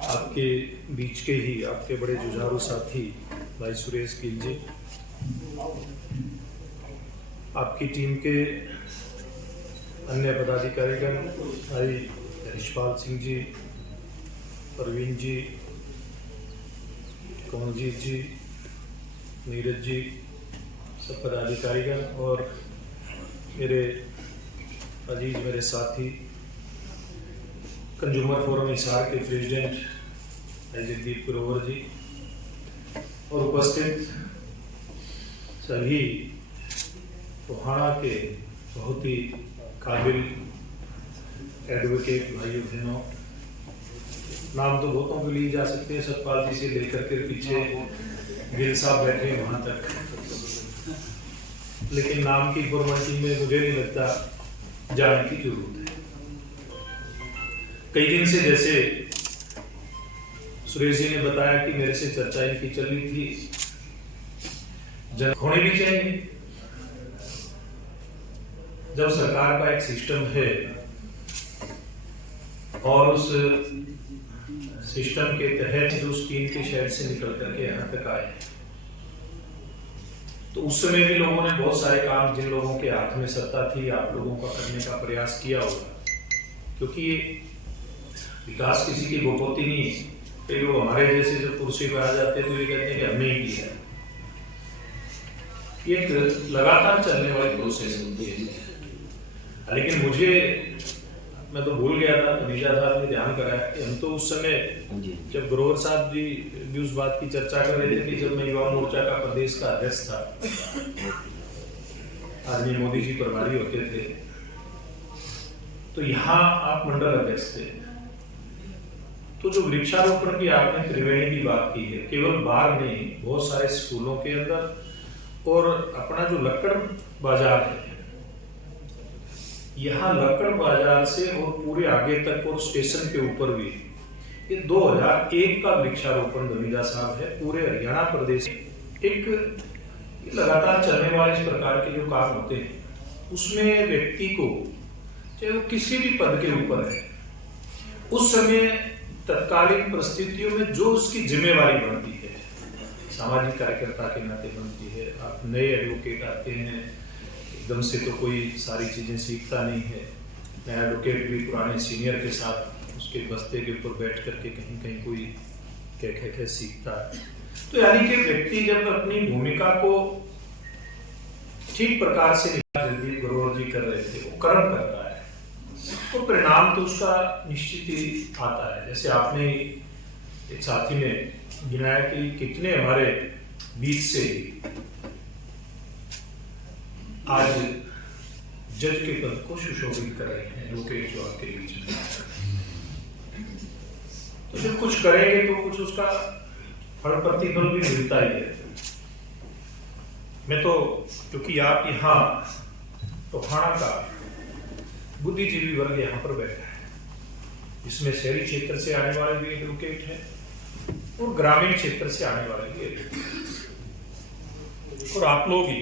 आपके बीच के ही आपके बड़े जुझारू साथी भाई सुरेश गिल जी, आपकी टीम के अन्य पदाधिकारीगण भाई हरीशपाल सिंह जी, परवीन जी, कमलजीत जी, नीरज जी, सब पदाधिकारीगण और मेरे अजीज मेरे साथी कंज्यूमर फोरम हिसार के प्रेसिडेंट जगदीप ग्रोवर जी और उपस्थित सभी टोहाना के बहुत ही काबिल एडवोकेट भाइयों बहनों, नाम तो बहुतों के लिए जा सकते हैं, सतपाल जी से लेकर के पीछे गिल साहब बैठे हैं वहां तक, लेकिन नाम की फॉर्मेलिटी में मुझे नहीं लगता जाने की जरूरत है। कई दिन से जैसे सुरेश जी ने बताया कि मेरे से चर्चा इनकी चल रही थी, होनी भी चाहिए। जब सरकार का एक सिस्टम है और उस सिस्टम के तहत जो उस टीम के शहर से निकल करके यहाँ तक आए, तो उस समय भी लोगों ने बहुत सारे काम जिन लोगों के हाथ में सत्ता थी आप लोगों का करने का प्रयास किया होगा, क्योंकि विकास किसी की गोपोती नहीं। कई लोग हमारे जैसे जो कुर्सी पर आ जाते हैं तो ये कहते हैं कि हमने ही किया। ये एक लगातार चलने वाली प्रोसेस होती है। लेकिन मैं तो भूल गया था, निजा साहब ने ध्यान कराया कि हम तो उस समय जब ग्रोवर साहब जी भी उस बात की चर्चा कर रहे थे कि जब मैं युवा मोर्चा का प्रदेश का अध्यक्ष था, आदमी मोदी जी प्रभारी होते थे, तो यहाँ आप मंडल अध्यक्ष थे। तो जो वृक्षारोपण की आपने त्रिवेणी की बात की है, केवल बाहर नहीं, बहुत सारे स्कूलों के अंदर और अपना जो लक्कड़ बाजार है, यहाँ लक्कड़ बाजार से और पूरे आगे तक और स्टेशन के ऊपर भी ये 2001 का वृक्षारोपण धमीजा साहब है। पूरे हरियाणा प्रदेश एक लगातार चलने वाले इस प्रकार के जो काम होते हैं, उसमें व्यक्ति को चाहे वो किसी भी पद के ऊपर है, उस समय तत्कालीन परिस्थितियों में जो उसकी जिम्मेवारी बनती है, सामाजिक कार्यकर्ता के नाते बनती है। आप नए एडवोकेट आते हैं, एकदम से तो कोई सारी चीजें सीखता नहीं है। नया एडवोकेट भी पुराने सीनियर के साथ उसके बस्ते के ऊपर बैठ करके कहीं कहीं कोई कह सीखता है। तो यानी कि व्यक्ति जब अपनी भूमिका को ठीक प्रकार से जगदीप ग्रोवर जी कर रहे थे, वो कर्म करता है, तो परिणाम तो उसका निश्चित ही आता है। जैसे आपने एक साथी ने गिनाया कि कितने हमारे बीच से आज जज के पद को सुशोभित कर रहे हैं एडवोकेट जो आपके बीच में। तो जब कुछ करेंगे तो कुछ उसका फल प्रतिफल भी मिलता ही है। मैं तो क्योंकि आप यहाँ टोहाना का बुद्धिजीवी वर्ग यहाँ पर बैठा है, इसमें शहरी क्षेत्र से आने वाले भी एडवोकेट हैं और ग्रामीण क्षेत्र से आने वाले भी एडवोकेट, और आप लोग ही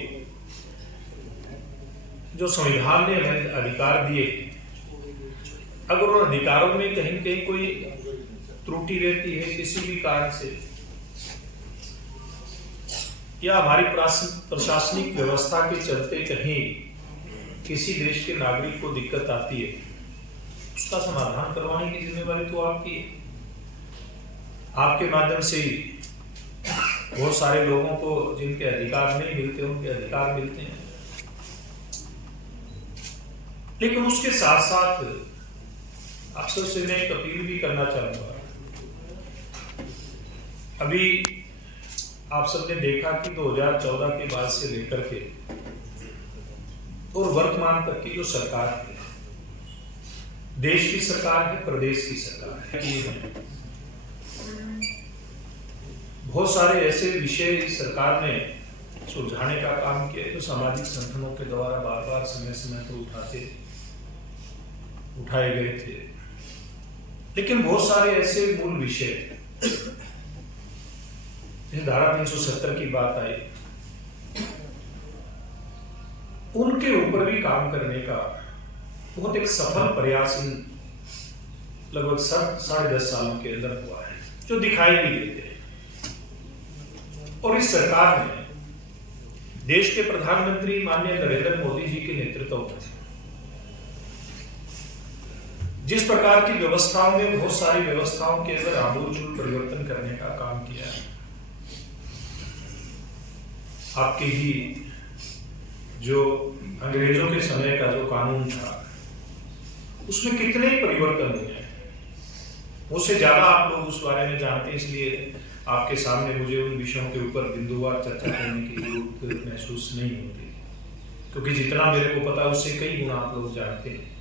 जो संविधान ने हमें अधिकार दिए, अगर उन अधिकारों में कहीं न कहीं कोई त्रुटि रहती है किसी भी कारण से, या हमारी प्रशासनिक व्यवस्था के चलते कहीं किसी देश के नागरिक को दिक्कत आती है, उसका समाधान करवाने की जिम्मेवारी तो आपकी है। आपके माध्यम से ही बहुत सारे लोगों को जिनके अधिकार नहीं मिलते उनके अधिकार मिलते हैं। लेकिन उसके साथ साथ अक्सर से मैं एक अपील भी करना चाहूंगा। अभी आप सबने देखा कि 2014 के बाद से लेकर के और वर्तमान तक की जो सरकार है, देश की सरकार है, प्रदेश की सरकार है, बहुत सारे ऐसे विषय इस सरकार ने सुलझाने का काम किया जो सामाजिक संगठनों के द्वारा बार बार समय समय पर उठाए गए थे। लेकिन बहुत सारे ऐसे मूल विषय, धारा 370 की बात आई, उनके ऊपर भी काम करने का बहुत एक सफल प्रयास इन लगभग 10.5 सालों के अंदर हुआ है, जो दिखाई भी देते हैं। और इस सरकार ने देश के प्रधानमंत्री माननीय नरेंद्र मोदी जी के नेतृत्व में जिस प्रकार की व्यवस्थाओं में, बहुत सारी व्यवस्थाओं के अंदर आमूलचूल परिवर्तन करने का काम किया है। आपके ही जो अंग्रेजों के समय का जो कानून था, उसमें कितने ही परिवर्तन हुए हैं। उससे ज्यादा आप लोग उस बारे में जानते हैं, इसलिए आपके सामने मुझे उन विषयों के ऊपर बिंदुवार चर्चा करने की जरूरत महसूस नहीं होती, क्योंकि जितना मेरे को पता उससे कई गुना आप लोग जानते हैं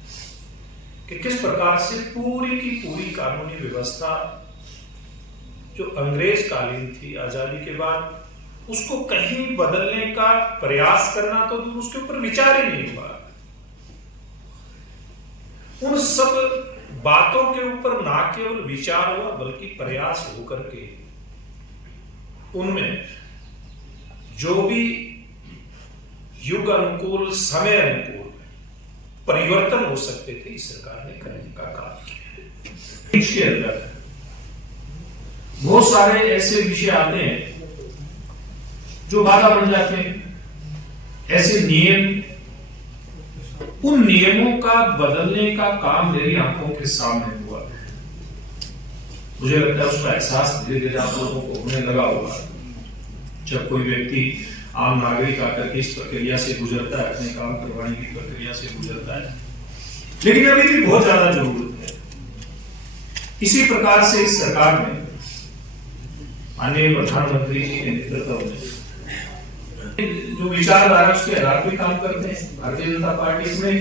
कि किस प्रकार से पूरी की पूरी कानूनी व्यवस्था जो अंग्रेज कालीन थी आजादी के बाद, उसको कहीं बदलने का प्रयास करना तो दूर, उसके ऊपर विचार ही नहीं हुआ। उन सब बातों के ऊपर ना केवल विचार हुआ, बल्कि प्रयास होकर के उनमें जो भी युग अनुकूल, समय अनुकूल परिवर्तन हो सकते थे, इस सरकार ने करने का काम किया। इसके अंदर बहुत सारे ऐसे विषय आते हैं जो बाधा बन जाते हैं, ऐसे नियम, उन नियमों का बदलने का काम मेरी आंखों के सामने हुआ। मुझे लगता है उसका एहसास धीरे धीरे आप लोगों को होने लगा होगा। जब कोई व्यक्ति, आम नागरिक आकर के इस प्रक्रिया से गुजरता है, अपने काम करवाने की प्रक्रिया से गुजरता है, लेकिन अभी भी बहुत ज्यादा जरूरत है। इसी प्रकार से इस सरकार में माननीय प्रधानमंत्री जी के नेतृत्व में जो विचारधारा उसके आधार पर काम करते हैं। भारतीय जनता पार्टी इसमें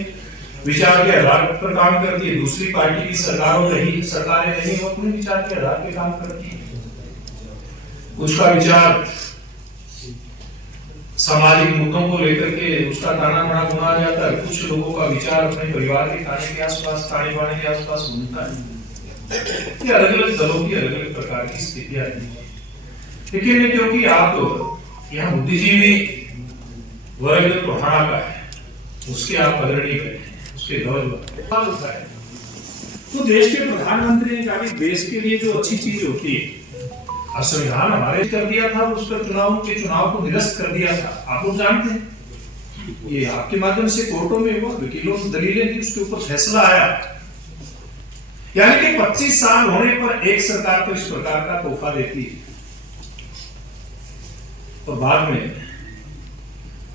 विचार के आधार पर काम करती है। दूसरी पार्टी की सरकारों रही, सरकारें नहीं, वो अपने विचार के आधार पर काम करती है। कुछ का विचार सामाजिक मुद्दों को लेकर के उसका ताना बाना बुना जाता है, कुछ लोगों का विचार अपने परिवार के खाने के आसपास, खाने वाने के आसपास घूमता है। ये अलग अलग दलों की अलग अलग प्रकार की स्थितियां हैं। लेकिन क्योंकि आप यहाँ बुद्धिजीवी वर्ग टोहाना का है, उसके आप अग्रणी बने, उसके ध्वज उठाए, तो देश के प्रधानमंत्री ने कहा कि देश के लिए जो अच्छी चीज होती है, संविधान हमारे कर दिया था, उस पर चुनाव को निरस्त कर दिया था। आप लोग जानते हैं, ये आपके माध्यम से कोर्टों में हुआ, वकीलों ने दलीलें दी, उसके ऊपर फैसला आया। यानी कि 25 साल होने पर एक सरकार तो इस प्रकार का तोहफा देती है, तो बाद में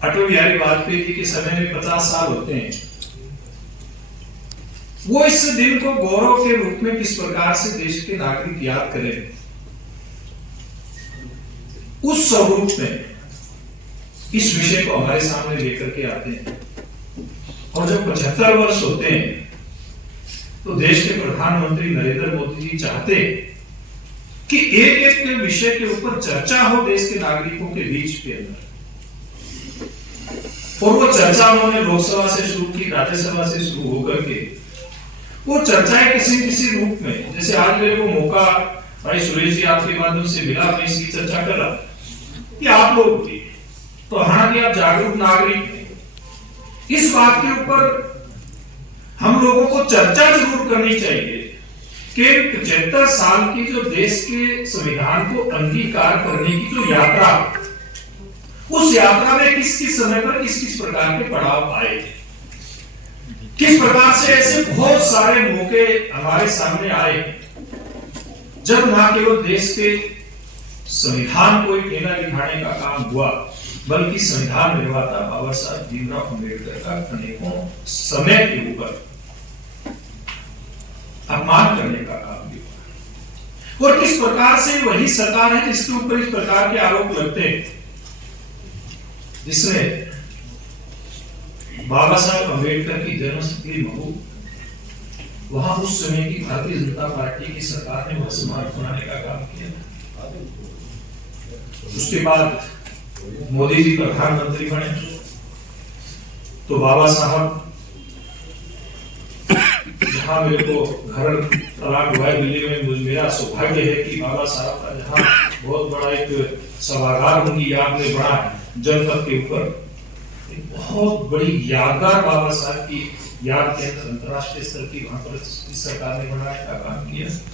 अटल बिहारी वाजपेयी जी के समय में 50 साल होते हैं। वो इस दिन को गौरव के रूप में किस प्रकार से देश के नागरिक याद करें, उस स्वरूप में इस विषय को हमारे सामने लेकर के आते हैं। और जब 75 वर्ष होते हैं तो देश के प्रधानमंत्री नरेंद्र मोदी जी चाहते कि एक एक विषय के ऊपर चर्चा हो देश के नागरिकों के बीच के अंदर। और वो चर्चा उन्होंने लोकसभा से शुरू की, राज्यसभा से शुरू होकर के वो चर्चाएं किसी रूप में, जैसे आज मेरे को मौका भाई सुरेश जी आपके माध्यम से मिला, मैं इसकी चर्चा कर रहा कि आप लोग भी तो हालांकि आप जागरूक नागरिक हैं, इस बात के ऊपर हम लोगों को चर्चा जरूर करनी चाहिए कि 75 साल की जो देश के संविधान को अंगीकार करने की जो यात्रा, उस यात्रा में किस किस समय पर किस किस प्रकार के पड़ाव आए, किस प्रकार से ऐसे बहुत सारे मौके हमारे सामने आए जब ना केवल देश के संविधान को एक लेना दिखाने का काम हुआ, बल्कि संविधान निर्माता बाबा साहब भीमराव अम्बेडकर का अनेकों समय के ऊपर अपमान करने का काम भी हुआ। और किस प्रकार से वही सरकार है जिसके ऊपर इस प्रकार के आरोप लगते हैं, जिसने बाबा साहब अम्बेडकर की जन्मस्थली महू, वहां उस समय की भारतीय जनता पार्टी की सरकार ने वह स्मारक बनाने का काम किया। उसके बाद मोदी जी प्रधानमंत्री बने तो बाबा साहब, जहां मेरे को घर तलाक हुआ दिल्ली में, मेरा सौभाग्य है कि बाबा साहब का जहां बहुत बड़ा एक सभागार उनकी याद में बना है जनपद के ऊपर, बहुत बड़ी यादगार बाबा साहब की याद केंद्र अंतर्राष्ट्रीय स्तर की वहां पर इस सरकार ने बनाने का काम किया।